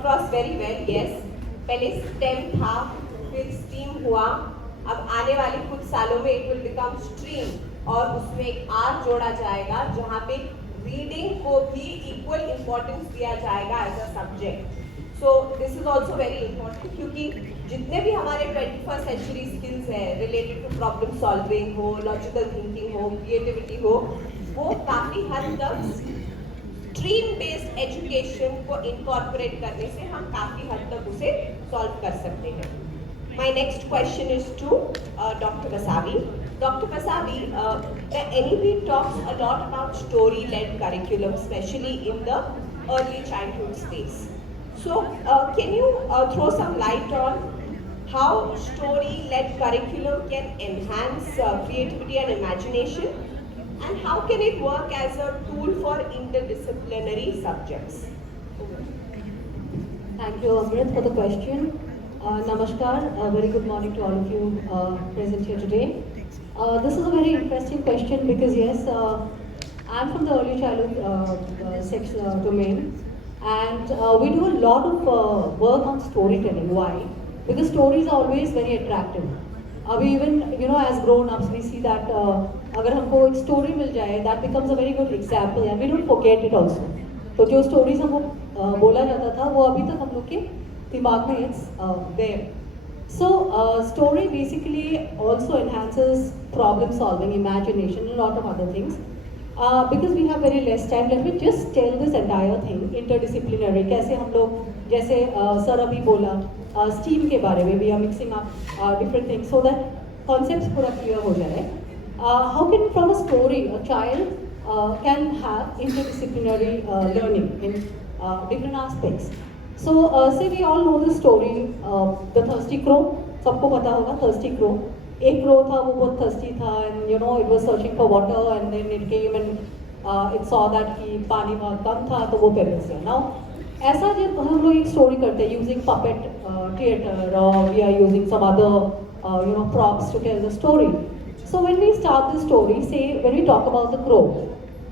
across very well. Yes, पहले STEM था, फिर STEAM हुआ, अब आने वाले कुछ सालों में it will become STREAM और उसमें एक R जोड़ा जाएगा जहाँ पे रीडिंग को भी इक्वल इम्पोर्टेंस दिया जाएगा as a subject. So this is also very important क्योंकि जितने भी हमारे 21st सेंचुरी स्किल्स हैं रिलेटेड टू प्रॉब्लम सॉल्विंग हो, लॉजिकल थिंकिंग हो, क्रिएटिविटी हो, वो काफ़ी हद तक स्ट्रीम बेस्ड एजुकेशन को इनकॉर्पोरेट करने से हम काफ़ी हद तक उसे सॉल्व कर सकते हैं. My next question is to Dr. Vasavi. Dr. Vasavi, the NEP talks a lot about story-led curriculum, especially in the early childhood space. So, can you throw some light on how story-led curriculum can enhance creativity and imagination, and how can it work as a tool for interdisciplinary subjects? Thank you, Amrit, for the question. Namaskar, very good morning to all of you present here today. This is a very interesting question because yes, I'm from the early childhood sex domain, and we do a lot of work on storytelling. Why? Because stories are always very attractive. Abhi even as grown-ups we see that अगर हमको एक story मिल जाए, that becomes a very good example and we don't forget it also. तो जो stories हमको बोला जाता था वो अभी तक हम लोग के दिमाग में it's there. So story basically also enhances problem solving, imagination, and a lot of other things. Because we have very less time, let me just tell this entire thing interdisciplinary. कैसे हम लोग जैसे सर अभी बोला STEAM के बारे में, we are mixing up different things so that concepts पूरा clear हो जाए. How can from a story a child can have interdisciplinary learning in different aspects. So say we all know the story, the thirsty crow. सबको पता होगा thirsty crow. एक crow था वो बहुत thirsty था and it was searching for water and then it came and it saw that कि पानी बहुत कम था तो वो pebbles से. Now ऐसा जब हम लोग एक story करते हैं using puppet theater or we are using some other props to tell the story. So when we start the story, say when we talk about the crow,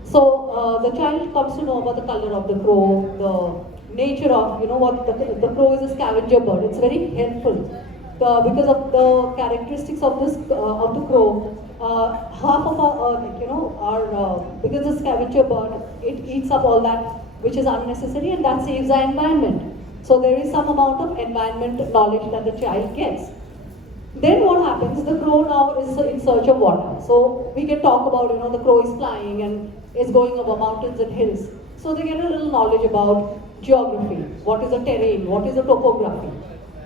so the child comes to know about the color of the crow, the nature of what the crow is a scavenger bird. It's very helpful because of the characteristics of this of the crow. Half of our because the scavenger bird, it eats up all that which is unnecessary and that saves the environment. So there is some amount of environment knowledge that the child gets. Then what happens? The crow now is in search of water. So we can talk about the crow is flying and is going over mountains and hills. So they get a little knowledge about geography, what is the terrain, what is the topography.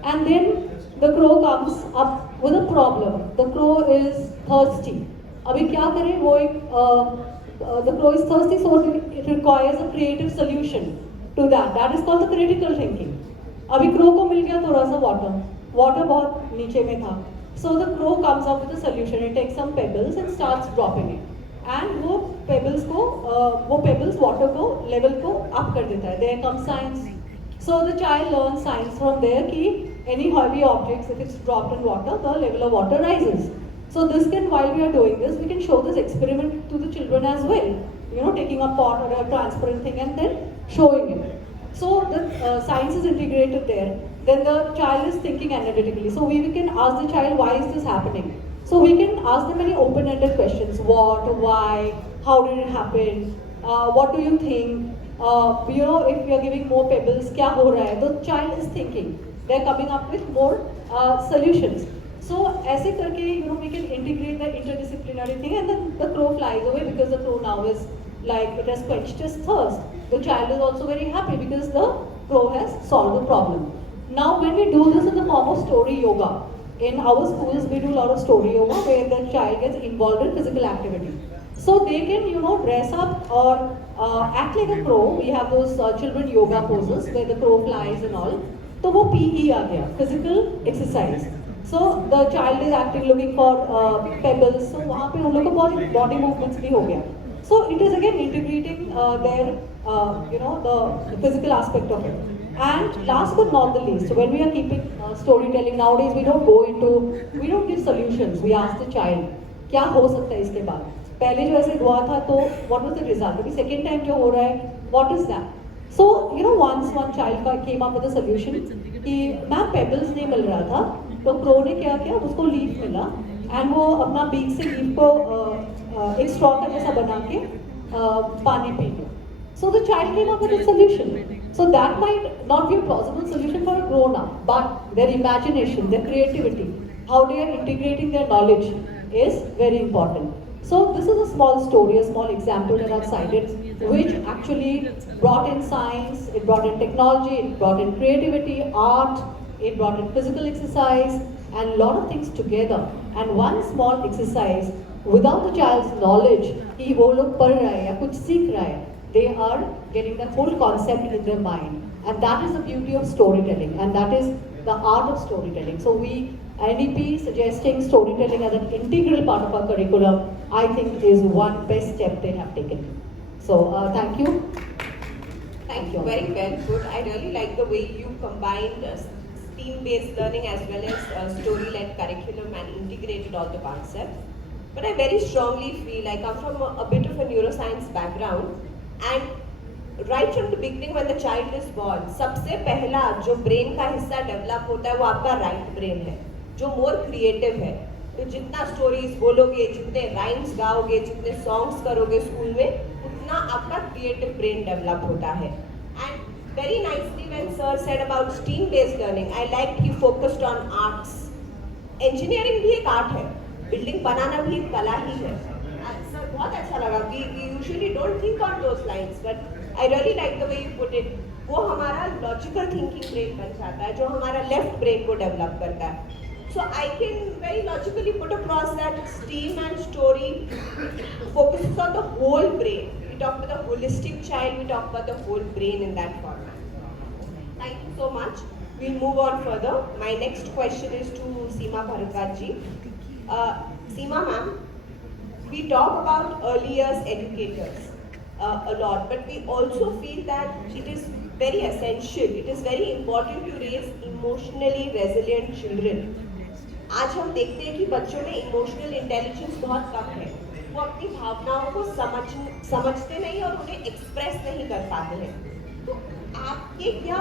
And then the crow comes up with a problem. The crow is thirsty. Abhi kya kare? The crow is thirsty, so it requires a creative solution to that. That is called the critical thinking. Abhi crow ko mil gaya thoda sa water. Water bahut niche mein tha. So the crow comes up with a solution. It takes some pebbles and starts dropping it. And वो pebbles water को level को up कर देता है. There comes science. So the child learns science from there कि any heavy objects, if it's dropped in water, the level of water rises. So this can, while we are doing this, we can show this experiment to the children as well. Taking a pot or a transparent thing and then showing it. So the science is integrated there. Then the child is thinking analytically. So we can ask the child, why is this happening? So we can ask them many open-ended questions. What, why, how did it happen? What do you think? If we are giving more pebbles, kya ho raha hai? The child is thinking. They are coming up with more solutions. So ऐसे करके we can integrate the interdisciplinary thing and then the crow flies away because the crow now is like it has quenched its thirst. The child is also very happy because the crow has solved the problem. Now when we do this in the form of story yoga, in our schools, we do a lot of story yoga where the child gets involved in physical activity. So they can, dress up or act like a crow. We have those children yoga poses where the crow flies and all. So वो PE आ गया, physical exercise. So the child is acting looking for pebbles. So वहाँ पे उन लोग का body movements भी हो गया. So it is again integrating their, the physical aspect of it. And last but not the least, when we are keeping storytelling nowadays, we don't give solutions. We ask the child, क्या हो सकता है इसके बाद? पहले जो ऐसे हुआ था तो what was the result? अभी second time जो हो रहा है, what is that? So, you know, once one child came up with a solution कि मैम पेबल्स नहीं मिल रहा था, तो क्रो ने क्या किया, उसको लीफ मिला एंड वो अपना बीक से लीफ को एक स्ट्रॉ का जैसा बना के पानी पी लिया. So the child came up with a solution. So that might not be a plausible solution for a grown-up, but their imagination, their creativity, how they are integrating their knowledge is very important. So this is a small story, a small example that I've cited, which actually brought in science, it brought in technology, it brought in creativity, art, it brought in physical exercise, and a lot of things together. And one small exercise, without the child's knowledge, कि वो लोग पढ़ रहा है या कुछ सीख रहा है, they are getting the whole concept in their mind. And that is the beauty of storytelling, and that is the art of storytelling. So we, NEP suggesting storytelling as an integral part of our curriculum, I think is one best step they have taken. So thank you. Thank you. Very well put. I really like the way you combined STEAM-based learning as well as story-led curriculum and integrated all the concepts. But I very strongly feel I come from a bit of a neuroscience background, and right from the beginning when the child is born, सबसे पहला जो brain का हिस्सा develop होता है वो आपका right brain है, जो मोर क्रिएटिव है. तो जितना स्टोरीज बोलोगे, जितने राइम्स गाओगे, जितने सॉन्ग्स करोगे स्कूल में, उतना आपका क्रिएटिव ब्रेन डेवलप होता है. And very nicely when sir said about steam based learning, I like he focused on arts. Engineering भी एक आर्ट है, बिल्डिंग बनाना भी एक कला ही है. सर बहुत अच्छा लगा कि usually don't think on those lines, but I really like the way you put it. वो हमारा लॉजिकल थिंकिंग ब्रेन बन जाता है, जो हमारा लेफ्ट ब्रेन को डेवलप करता है. So I can very logically put across that STEAM and story focuses on the whole brain. We talk about the holistic child, we talk about the whole brain in that format. Thank you so much. We'll move on further. My next question is to Seema Bharadwaj ji. Seema ma'am, we talk about early years educators a lot, but we also feel that it is very essential, it is very important to raise emotionally resilient children. आज हम देखते हैं कि बच्चों में emotional intelligence बहुत कम है. वो अपनी भावनाओं को समझते नहीं और उन्हें एक्सप्रेस नहीं कर पाते हैं. तो आपके क्या